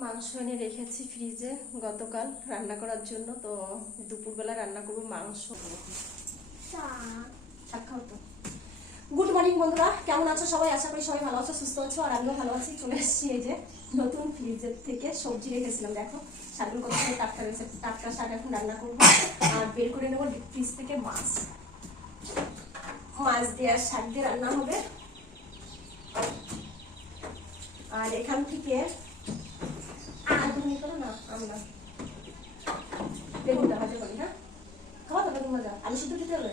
মাংস এনে রেখেছি ফ্রিজে গতকাল রান্না করার জন্য, তো দুপুরবেলা রান্না করব মাংস। গুড মর্নিং বন্ধুরা, কেমন আছো সবাই? আশা করি সবাই ভালো আছো, সুস্থ আছো, আর আমিও ভালো আছি। চলে এসেছি এই যে নতুন ফ্রিজের থেকে সবজি রেখেছিলাম, দেখো। শাকগুলো কত টাটকা রয়েছে টাটকা শাক এখন রান্না করব। আর বের করে নেব ফ্রিজ থেকে মাছ। মাছ দিয়ে আর শাক দিয়ে রান্না হবে। আর এখান থেকে নিয়ে করো না আমরা। বেগুনটা ভাজা করি হ্যাঁ? খাওয়া তো বেগুন ভাজা আলু সিদ্ধ দিতে হবে?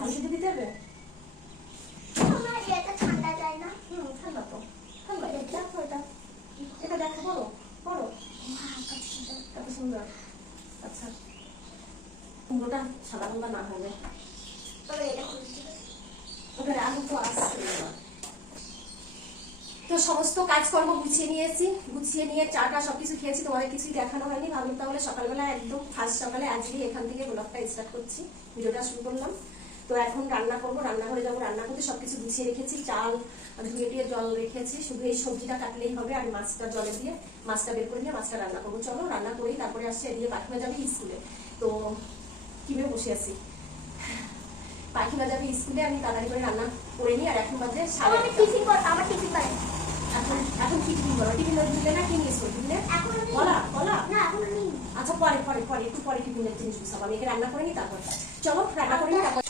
আলু সিদ্ধ দিতে হবে? আমার ঠান্ডা যায় না। হুম ঠান্ডা তো। ঠান্ডা দেখো এটা। এটা দেখো বড় বড় কত সুন্দর। আচ্ছা। কুমড়োটা সাদা কুমড়া না হলে। তবে এটা ওখানে আলু তো আসছে না। তো সমস্ত কাজকর্ম গুছিয়ে নিয়েছি গুছিয়ে নিয়ে চা চাটা সবকিছু খেয়েছি তোমাদের কিছুই দেখানো হয়নি। ভাবলাম তাহলে সকালবেলা একদম ফার্স্ট সকালে আজকে এখান থেকে ব্লগটা স্টার্ট করছি ভিডিওটা শুরু করলাম। তো এখন রান্না করব রান্না রান্নাঘরে যাব রান্না করতে সবকিছু গুছিয়ে রেখেছি চাল ধুয়ে দিয়ে জল রেখেছি শুধু এই সবজিটা কাটলেই হবে আর মাছটা জলে দিয়ে মাছটা বের করে নিয়ে মাছটা রান্না করব। চলো রান্না করেই তারপরে আসছে এদিকে পাঠিয়ে যাবে স্কুলে তো কীভাবে বসে আছি? পাখিরা যাবে স্কুলে আমি তাড়াতাড়ি করে রান্না করে নিই আর এখন বাজে সাড়ে টিফিন কর আমার টিফিন করে এখন এখন কি টিফিন বলো? টিফিন দিলে না কি নিয়েছো টিফিনে এখন বলা বলা। না এখন আমি আচ্ছা পরে পরে পরে একটু পরে টিফিনের জিনিস গুছাবো। আমি একে রান্না করে নিই তারপর চলো রান্না করে নিই তারপর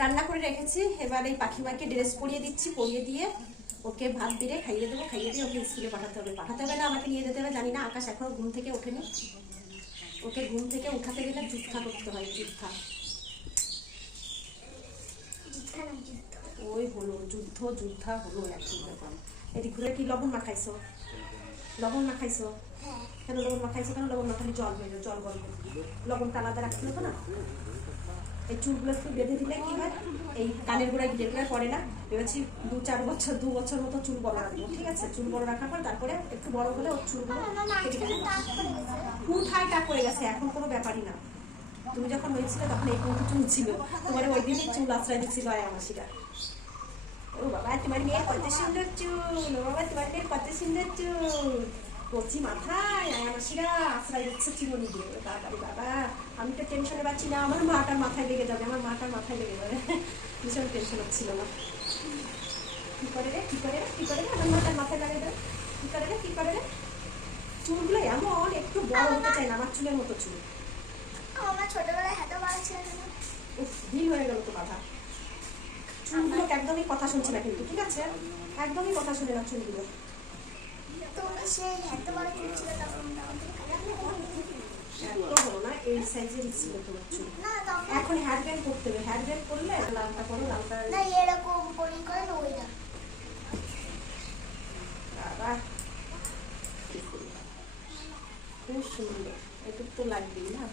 রান্না করে রেখেছি। এবার এই পাখিমাকে ড্রেস পরিয়ে দিচ্ছি পরিয়ে দিয়ে ওকে ভাত দিলে খাইয়ে দেবো খাইয়ে দিয়ে ওকে স্কুলে পাঠাতে হবে। পাঠাতে হবে না আমাকে নিয়ে যেতে হবে জানি না আকাশ এখনও ঘুম থেকে ওঠেনি। ওকে ঘুম থেকে উঠাতে গেলে যুদ্ধা করতে হয় যুদ্ধা। ওই হলো যুদ্ধ যুদ্ধা হলো একই রকম এদিক ঘুরে কি লবণ মাখাইছো? লবণ মাখাইছো? হ্যাঁ। কেন লবণ মাখাইছো? কেন লবণ মাখালি জল বেরো জল গরম লবণটা আলাদা রাখতে হতো না? এই চুলগুলো একটু বেঁধে দিলে কি হয়? এই কানের গোড়ায় যেগুলো পড়ে না? ভেবেছি দু চার বছর, দু বছর মতো চুল বড় রাখব, ঠিক আছে? চুল বড় রাখার পর তারপরে একটু বড় হলে ওর চুলগুলো গেছে পুঁথায় টাক পড়ে গেছে? এখন কোনো ব্যাপারই না। তুমি যখন হয়েছিল তখন এই পুঁথু চুল ছিল। তোমার ওই দিনই চুল আশ্রয় দিচ্ছিল আয়া মাসিরা। ও বাবা, তোমার মেয়ের কত সুন্দর চুল, ও বাবা, তোমার মেয়ের কত সুন্দর চুল। কচি মাথায় আয়া মাসিরা আশ্রয় দিচ্ছে চিরুনি দিয়ে বাবারে বাবা আমি তো টেনশনে পাচ্ছি না আমার মাটার মাথায় লেগে যাবে আমার মাটার মাথায় লেগে যাবে ভীষণ টেনশন হচ্ছিল না কি করে রে কি করে রে কি করে রে আমার মাটার মাথায় লাগে দেবে কি করে রে কি করে রে চুলগুলো এমন একটু বড় হতে চাই না আমার চুলের মতো চুল আমার ছোটবেলায় হাতে মারা ছিল না উফ ঢিল হয়ে গেল তো বাধা চুলগুলো একদমই কথা শুনছে না কিন্তু ঠিক আছে একদমই কথা শুনে না চুলগুলো মারা ছিল তখন আমাদের হলো না এই সাইজেরই ছিল তোমার চুল এখন হেয়ার ব্যান্ড করতে হবে। হেয়ার ব্যান্ড করলে লালটা করো লালটা না এরকম করি করে না। ওইটা বাবা খুব সুন্দর। এটুক তো লাগবেই না?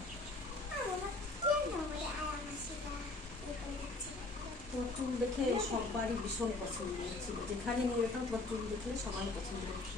চুল দেখে সবারই ভীষণ পছন্দ হয়েছিল। যেখানে নিয়ে যেতাম তোমার চুল দেখে সবাই পছন্দ হয়েছে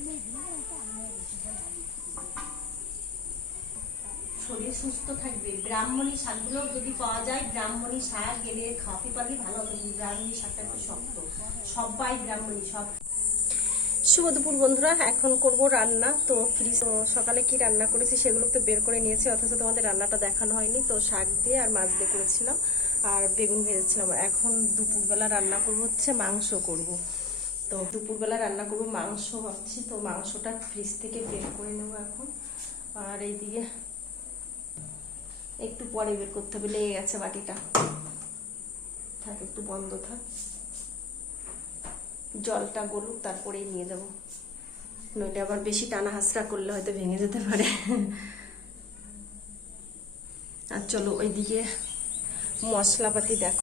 শরীর সুস্থ থাকবে। ব্রাহ্মণী শাকগুলো যদি পাওয়া যায়, ব্রাহ্মণী শাক গেলে খাওয়াতে পারলে ভালো হবে ব্রাহ্মণী শাকটা একটু শক্ত। সবাই ব্রাহ্মণী, সব। শুভ দুপুর বন্ধুরা, এখন করব রান্না। তো ফ্রিজ সকালে কি রান্না করেছি সেগুলো তো বের করে নিয়েছি, অথচ তোমাদের রান্নাটা দেখানো হয়নি। তো শাক দিয়ে আর মাছ দিয়ে করেছিলাম, আর বেগুন ভেজেছিলাম। এখন দুপুরবেলা রান্না করব হচ্ছে মাংস করব। তো দুপুরবেলা রান্না করব মাংস ভাবছি, তো মাংসটা ফ্রিজ থেকে বের করে নেব এখন। আর এইদিকে একটু পরে বের করতে হবে, লেগে গেছে বাটিটা। থাক, একটু বন্ধ থাক। জলটা গলুক, তারপরেই নিয়ে যাব। নইলে আবার বেশি টানা হাসরা করলে হয়তো ভেঙে যেতে পারে। আর চলো ওইদিকে মশলাপাতি দেখো।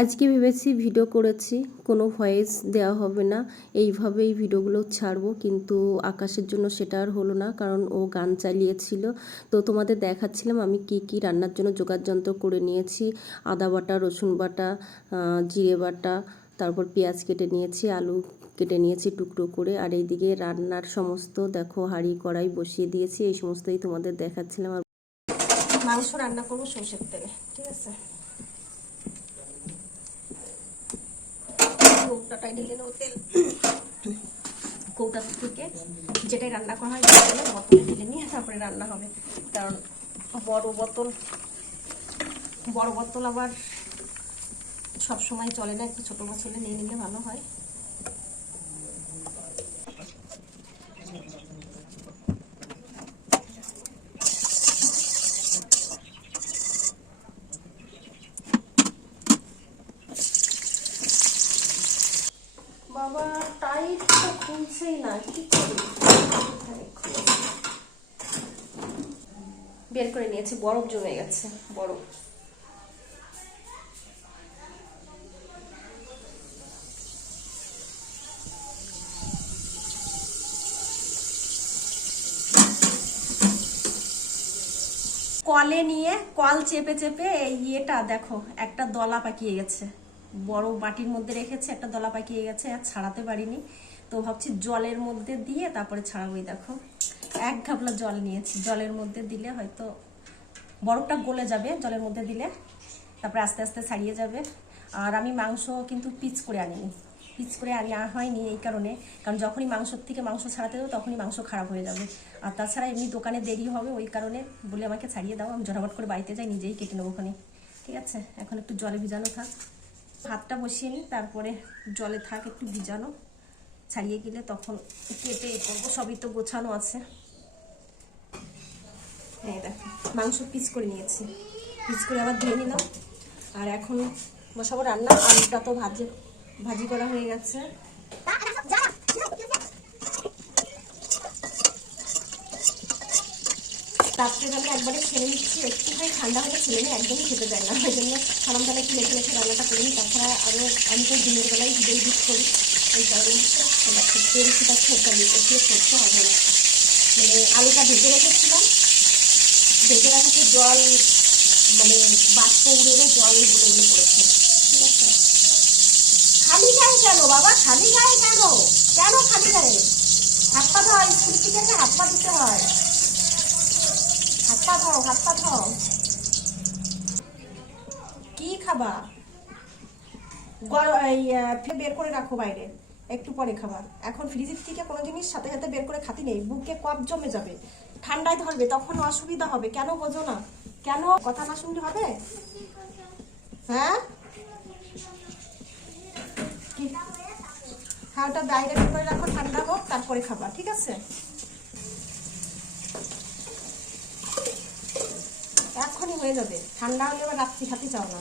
আজকে ভেবেছি ভিডিও করেছি, কোনো ভয়েস দেওয়া হবে না। এইভাবেই ভিডিওগুলো ছাড়বো, কিন্তু আকাশের জন্য সেটা আর হলো না, কারণ ও গান চালিয়েছিল। তো তোমাদের দেখাচ্ছিলাম আমি কি কি রান্নার জন্য যোগাযন্ত্র করে নিয়েছি। আদা বাটা, রসুন বাটা জিরে বাটা, তারপর পেঁয়াজ কেটে নিয়েছি, আলু কেটে নিয়েছি টুকরো করে। আর এইদিকে রান্নার সমস্ত দেখো, হাঁড়ি, কড়াই বসিয়ে দিয়েছি, এই সমস্তই তোমাদের দেখাচ্ছিলাম। আর মাংস রান্না করব সর্ষের তেলে, ঠিক আছে? কৌটাটাই ঢেলে নেব তেল। কৌটা থেকে যেটাই রান্না করা হয় বোতলে ঢেলে নিয়ে তারপরে রান্না হবে। কারণ বড় বোতল বড় বোতল আবার সব সময় চলে না, একটু ছোট বোতলে নিয়ে নিলে ভালো হয় বাবা টাইট তো খুলছেই না কি করি বের করে নিয়েছি, বরফ জমে গেছে, বরফ। কলে নিয়ে, কল চেপে চেপে এই ইয়েটা দেখো, একটা দলা পাকিয়ে গেছে। বড় বাটির মধ্যে রেখেছে, একটা দলা পাকিয়ে গেছে, আর ছাড়াতে পারিনি। তো ভাবছি জলের মধ্যে দিয়ে তারপরে ছাড়াবোই, দেখো। এক ঘাপলা জল নিয়েছি, জলের মধ্যে দিলে হয়তো বরফটা গলে যাবে জলের মধ্যে দিলে, তারপরে আস্তে আস্তে ছাড়িয়ে যাবে। আর আমি মাংস কিন্তু পিচ করে আনিনি, পিচ করে আনা হয়নি এই কারণে, কারণ যখনই মাংসর থেকে মাংস ছাড়াতে দেবো তখনই মাংস খারাপ হয়ে যাবে। আর তাছাড়া এমনি দোকানে দেরি হবে ওই কারণে বলে আমাকে ছাড়িয়ে দাও, আমি ঝটাফট করে বাড়িতে যাই, নিজেই কেটে নেব ওখানে। ঠিক আছে? এখন একটু জলে ভিজানো থাক। ভাতটা বসিয়ে নিই তারপরে জলে থাক, একটু ভিজানো। ছাড়িয়ে গেলে তখন কেটে করব সবই তো গোছানো আছে। দেখো, মাংস পিস করে নিয়েছি। পিস করে আবার ধুয়ে নিলাম। আর এখন বসাবো রান্না। আলুটা তো ভাজি ভাজি করা হয়ে গেছে। রাত্রে আমি একবারে খেয়ে নিচ্ছি। একটুখানি ঠান্ডা হলে ছেলে নিয়ে একদমই খেতে দেয় না। ওই জন্য খালাম তাহলে একটু লেখে লেখে রান্নাটা করি তাছাড়া আরও আমি তো দিনের বেলায় ভিডিও ইউজ করি। সেটা খেতে হবে না মানে আলুটা ভেজে রেখেছিলাম ভেজে রাখাতে জল মানে বাষ্প উড়ে জলগুলো গুলো পড়েছে ঠিক আছে খালি গায়ে কেন বাবা খালি গায়ে কেন কেন খালি গায়ে হাত পা ধোয় স্কুল হাত পা দিতে হয় হাত পা খাও হাত পা কি খাবা? গর- এই, আহ, বের করে রাখো বাইরে। একটু পরে খাবার। এখন ফ্রিজের থেকে কোনো জিনিস সাথে সাথে বের করে খাতি নেই, বুকে কপ জমে যাবে। ঠান্ডায় ধরবে, তখন অসুবিধা হবে। কেন বোঝো না? কেন? কথা না শুনলে হবে? হ্যাঁ? হ্যাঁ ওটা বাইরে বের করে রাখো, ঠান্ডা হোক, তারপরে খাবার ঠিক আছে? এখনই হয়ে যাবে। ঠান্ডা হলে আবার রাত্রি খাতে চাও না।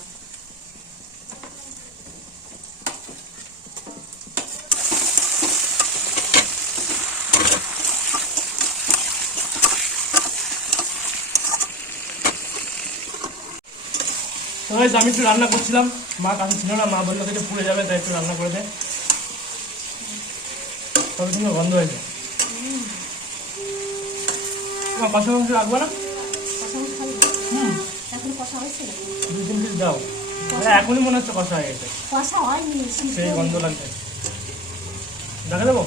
তো আমি একটু রান্না করছিলাম। মা কাছে ছিল না মা বলল যে পুড়ে যাবে তাই একটু রান্না করে দে। তবে সুন্দর গন্ধ হয়েছে। তোমার কষা মাংস রাখব না? দু তিন পিস দাও। এখনই মনে হচ্ছে কষা হয়ে গেছে। সেই গন্ধ লাগছে। দেখা দেবো।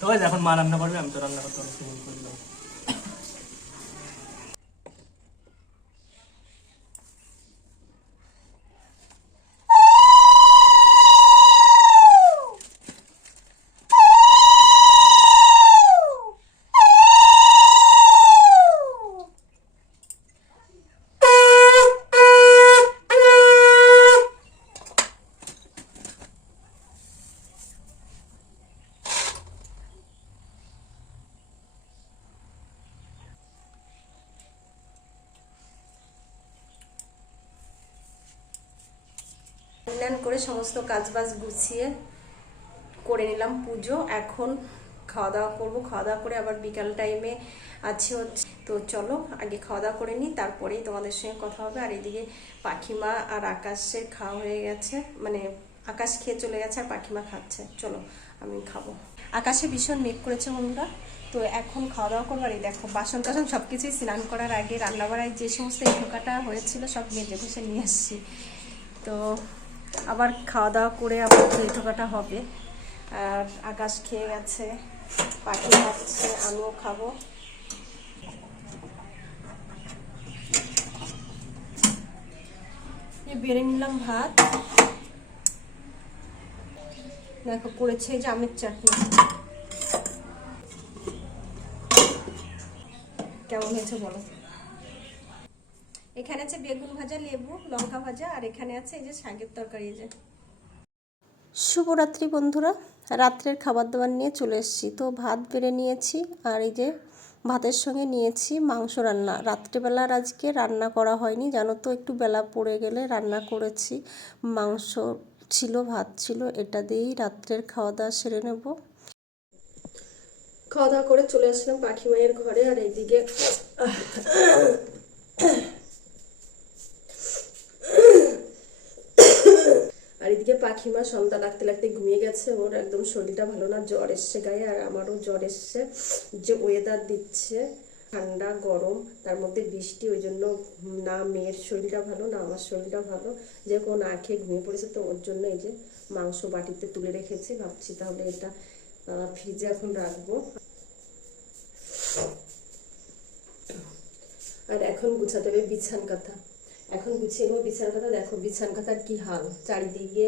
তো এখন মা রান্না করবে আমি তো রান্না করতে অনেক করে স্নান করে সমস্ত কাজবাজ গুছিয়ে করে নিলাম পুজো। এখন খাওয়া দাওয়া করব। খাওয়া দাওয়া করে আবার বিকাল টাইমে আছে হচ্ছে। তো চলো, আগে খাওয়া দাওয়া করে নিই, তারপরেই তোমাদের সঙ্গে কথা হবে। আর এদিকে পাখিমা আর আকাশের খাওয়া হয়ে গেছে। মানে আকাশ খেয়ে চলে গেছে আর পাখিমা খাচ্ছে। চলো, আমি খাব। আকাশে ভীষণ মেঘ করেছে বন্ধুরা। তো এখন খাওয়া দাওয়া করব। আর এই দেখো বাসন টাসন সব কিছুই স্নান করার আগে রান্নাবাড়ায় যে সমস্ত ঢোকাটা হয়েছিল সব মেজে ঘষে নিয়ে আসছি। তো আবার খাওয়া দাওয়া করে আবার ঢোকাটা হবে। আর আকাশ খেয়ে গেছে, পাখি খাচ্ছে, আমিও খাব। বেড়ে নিলাম ভাত। দেখো করেছে আমের চাটনি। কেমন হয়েছে বলো? এখানে আছে বেগুন ভাজা লেবু লঙ্কা ভাজা আর এখানে আছে এই যে শাকের তরকারি এই যে। শুভরাত্রি বন্ধুরা রাত্রের খাবার দাবার নিয়ে চলে এসেছি। তো ভাত বেড়ে নিয়েছি আর এই যে ভাতের সঙ্গে নিয়েছি মাংস রান্না। রাত্রেবেলার আজকে রান্না করা হয়নি জানো তো একটু বেলা পড়ে গেলে রান্না করেছি। মাংস ছিল ভাত ছিল এটা দিয়েই রাত্রের খাওয়া দাওয়া সেরে নেব। খাওয়া দাওয়া করে চলে আসলাম পাখি মায়ের ঘরে আর এইদিকে আর এদিকে পাখিমা সন্ধ্যা লাগতে লাগতে ঘুমিয়ে গেছে। ওর একদম শরীরটা ভালো না, জ্বর এসছে গায়ে, আর আমারও জ্বর এসছে। যে ওয়েদার দিচ্ছে, ঠান্ডা, গরম, তার মধ্যে বৃষ্টি, ওই জন্য না মেয়ের শরীরটা ভালো, না আমার শরীরটা ভালো। যে কোনো না খেয়ে ঘুমিয়ে পড়েছে, তো ওর জন্য এই যে মাংস বাটিতে তুলে রেখেছি। ভাবছি তাহলে এটা ফ্রিজে এখন রাখব। আর এখন গুছাতে হবে বিছান কাঁথা এখন গুছিয়ে নেব, বিছান কাঁথা দেখো, বিছান কাঁথার কি হাল? চারিদিকে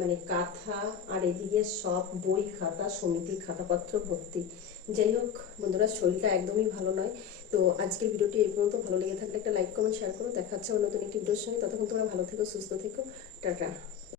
মানে কাঁথা, আর এদিকে সব বই খাতা, সমিতির খাতাপত্র ভর্তি। যাই হোক, বন্ধুরা, শরীরটা একদমই ভালো নয়। তো আজকের ভিডিওটি এই পর্যন্ত। ভালো লেগে থাকলে একটা লাইক কমেন্ট শেয়ার করো। দেখা হচ্ছে নতুন একটি ভিডিওর সঙ্গে। ততক্ষণ তোমরা ভালো থেকো, সুস্থ থেকো। টাটা।